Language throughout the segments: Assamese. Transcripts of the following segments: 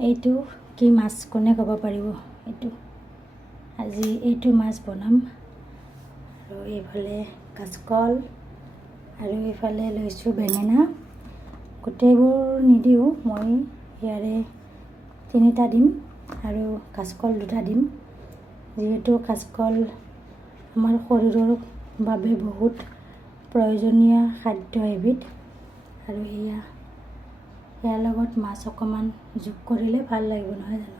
এইটো কি মাছ কোনে ক'ব পাৰিব? এইটো আজি এইটো মাছ বনাম। আৰু এইফালে কাচকল আৰু এইফালে লৈছোঁ বেঙেনা। গোটেইবোৰ নিদিওঁ, মই ইয়াৰে 3টা দিম আৰু কাচকল 2টা দিম। যিহেতু কাচকল আমাৰ শৰীৰৰ বাবে বহুত প্ৰয়োজনীয় খাদ্য এবিধ, আৰু ইয়াৰ লগত মাছ অকণমান যোগ কৰিলে ভাল লাগিব, নহয় জানো?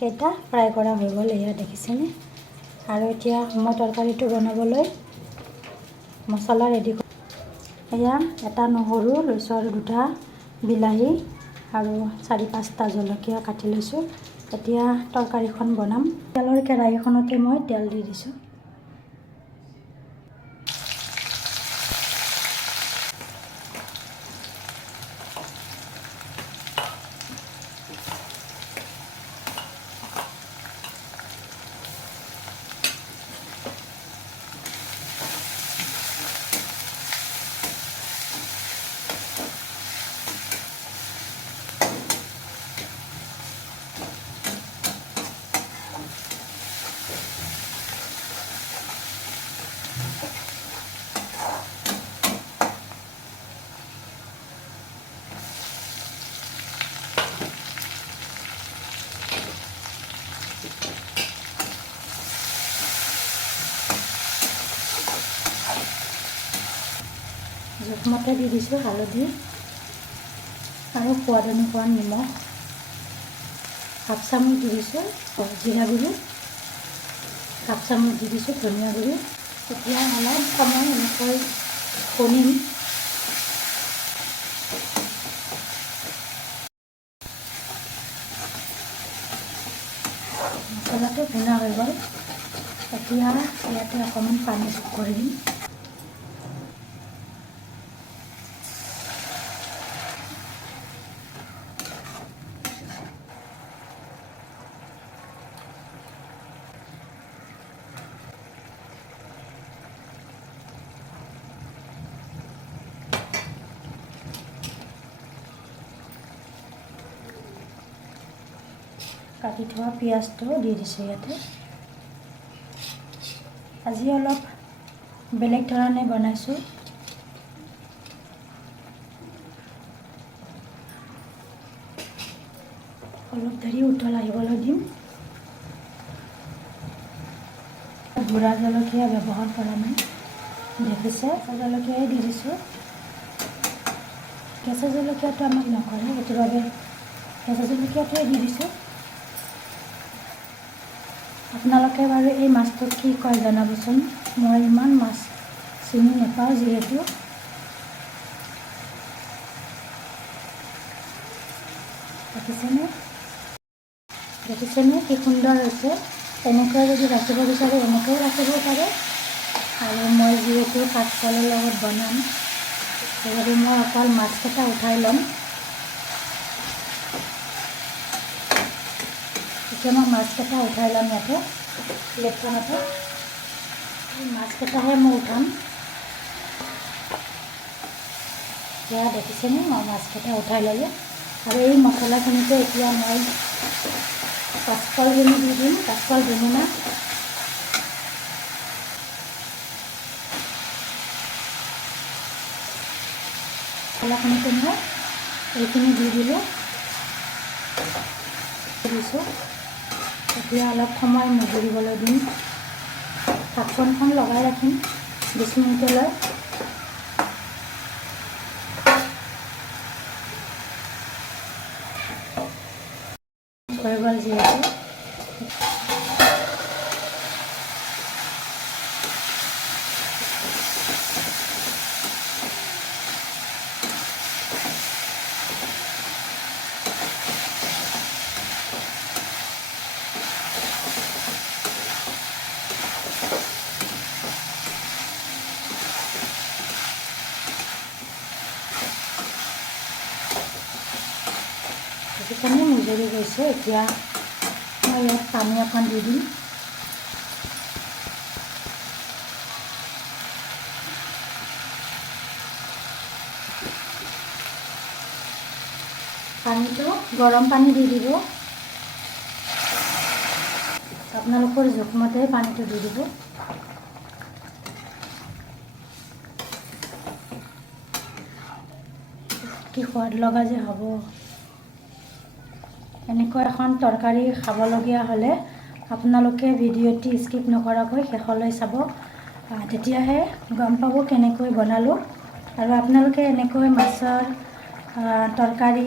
কেইটা ফ্ৰাই কৰা হৈ গ'ল, এয়া দেখিছেনে? আৰু এতিয়া মই তৰকাৰীটো বনাবলৈ মছলা ৰেডি কৰোঁ। এয়া এটা নহৰু লৈছোঁ আৰু 2টা বিলাহী আৰু 4-5টা জলকীয়া কাটি লৈছোঁ। এতিয়া তৰকাৰীখন বনাম। তেলৰ কেৰাহীখনতে মই তেল দি দিছোঁ। জোখমতে দি দিছোঁ হালধি আৰু সোৱাদ অনুসৰি নিমখ। 1/2 চামুচ দি দিছোঁ জিৰা গুড়ি, 1/2 চামুচ দি দিছোঁ ধনিয়া গুড়ি। এতিয়া অলপ সময় এনেকৈ কণিম। মছলাটো ভুনা হৈ গ'ল। এতিয়া ইয়াতে অকণমান পানী যোগ কৰি দিম। কাটি থোৱা পিঁয়াজটো দি দিছোঁ ইয়াতে। আজি অলপ বেলেগ ধৰণে বনাইছোঁ। অলপ দেৰি উতল আহিবলৈ দিম। গুড়া জলকীয়া ব্যৱহাৰ কৰা নাই, দেখিছে, জলকীয়াই দি দিছোঁ। কেঁচা জলকীয়াটো আমাক নকৰে, সেইটো বাবে কেঁচা জলকীয়াটোৱে দি দিছোঁ। আপোনালোকে বাৰু এই মাছটোক কি কয় জনাবচোন। মই ইমান মাছ চিনি নাপাওঁ যিহেতু। দেখিছেনে কি সুন্দৰ হৈছে। এনেকৈ যদি ৰাখিব বিচাৰে এনেকৈ ৰাখিব পাৰে। আৰু মই যিহেতু কাঁচকলৰ লগত বনাম, সেইবাবে মই অকল মাছকেইটা উঠাই ল'ম। এতিয়া মই মাছকেইটা উঠাই ল'ম ইয়াতে প্লেটখনতে। এই মাছকেইটাহে মই উঠাম। এতিয়া দেখিছেনে মই মাছকেইটা উঠাই ল'লোঁ। আৰু এই মছলাখিনিতে এতিয়া মই কাঁচকলখিনি দি দিম, কাঁচকল বেঙেনা। মছলাখিনিতে মই এইখিনি দি দিছোঁ। এতিয়া অলপ সময় মজুৰিবলৈ দিম। ঢাকনখন লগাই ৰাখিম 20 মিনিটলৈ। হৈ গ'ল যিহেতু। সেইকাৰণে মজুৰি গৈছে। এতিয়া মই ইয়াত পানী অকণ দি দিম। পানীটো গৰম পানী দি দিব। আপোনালোকৰ জোখমতে পানীটো দি দিব। কি সোৱাদ লগা যে হ'ব। এনেকুৱা এখন তৰকাৰী খাবলগীয়া হ'লে আপোনালোকে ভিডিঅ'টি স্কিপ নকৰাকৈ শেষলৈ চাব। তেতিয়াহে গম পাব কেনেকৈ বনালোঁ। আৰু আপোনালোকে এনেকৈ মাছৰ তৰকাৰী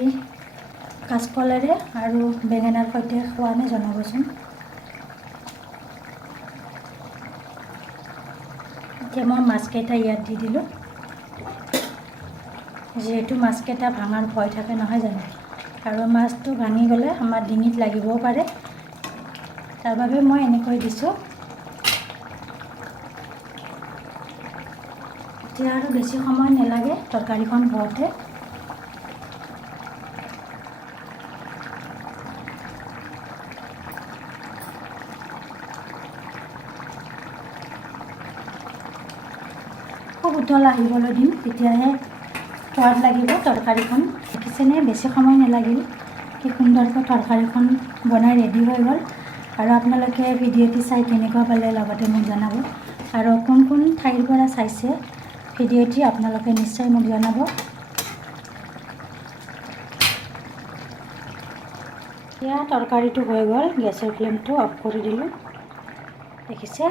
কাঁচকলেৰে আৰু বেঙেনাৰ সৈতে খোৱা নে জনাবচোন। এতিয়া মই মাছকেইটা ইয়াত দি দিলোঁ। যিহেতু মাছকেইটা ভাঙাৰ ভয় থাকে নহয় জানো, আৰু মাছটো ভাঙি গ'লে আমাৰ ডিঙিত লাগিবও পাৰে, তাৰ বাবে মই এনেকৈ দিছোঁ। এতিয়া আৰু বেছি সময় নালাগে তৰকাৰীখন হওঁতে। খুব উতল আহিবলৈ দিম, তেতিয়াহে সোৱাদ লাগিব তৰকাৰীখন। দেখিছেনে, বেছি সময় নালাগিল। কি সুন্দৰকৈ তৰকাৰীখন বনাই ৰেডি হৈ গ'ল। আৰু আপোনালোকে ভিডিঅ'টি চাই কেনেকুৱা পালে লগতে মোক জনাব। আৰু কোন কোন ঠাইৰ পৰা চাইছে ভিডিঅ'টি আপোনালোকে নিশ্চয় মোক জনাব। এতিয়া তৰকাৰীটো হৈ গ'ল। গেছৰ ফ্লেমটো অফ কৰি দিলোঁ। দেখিছে।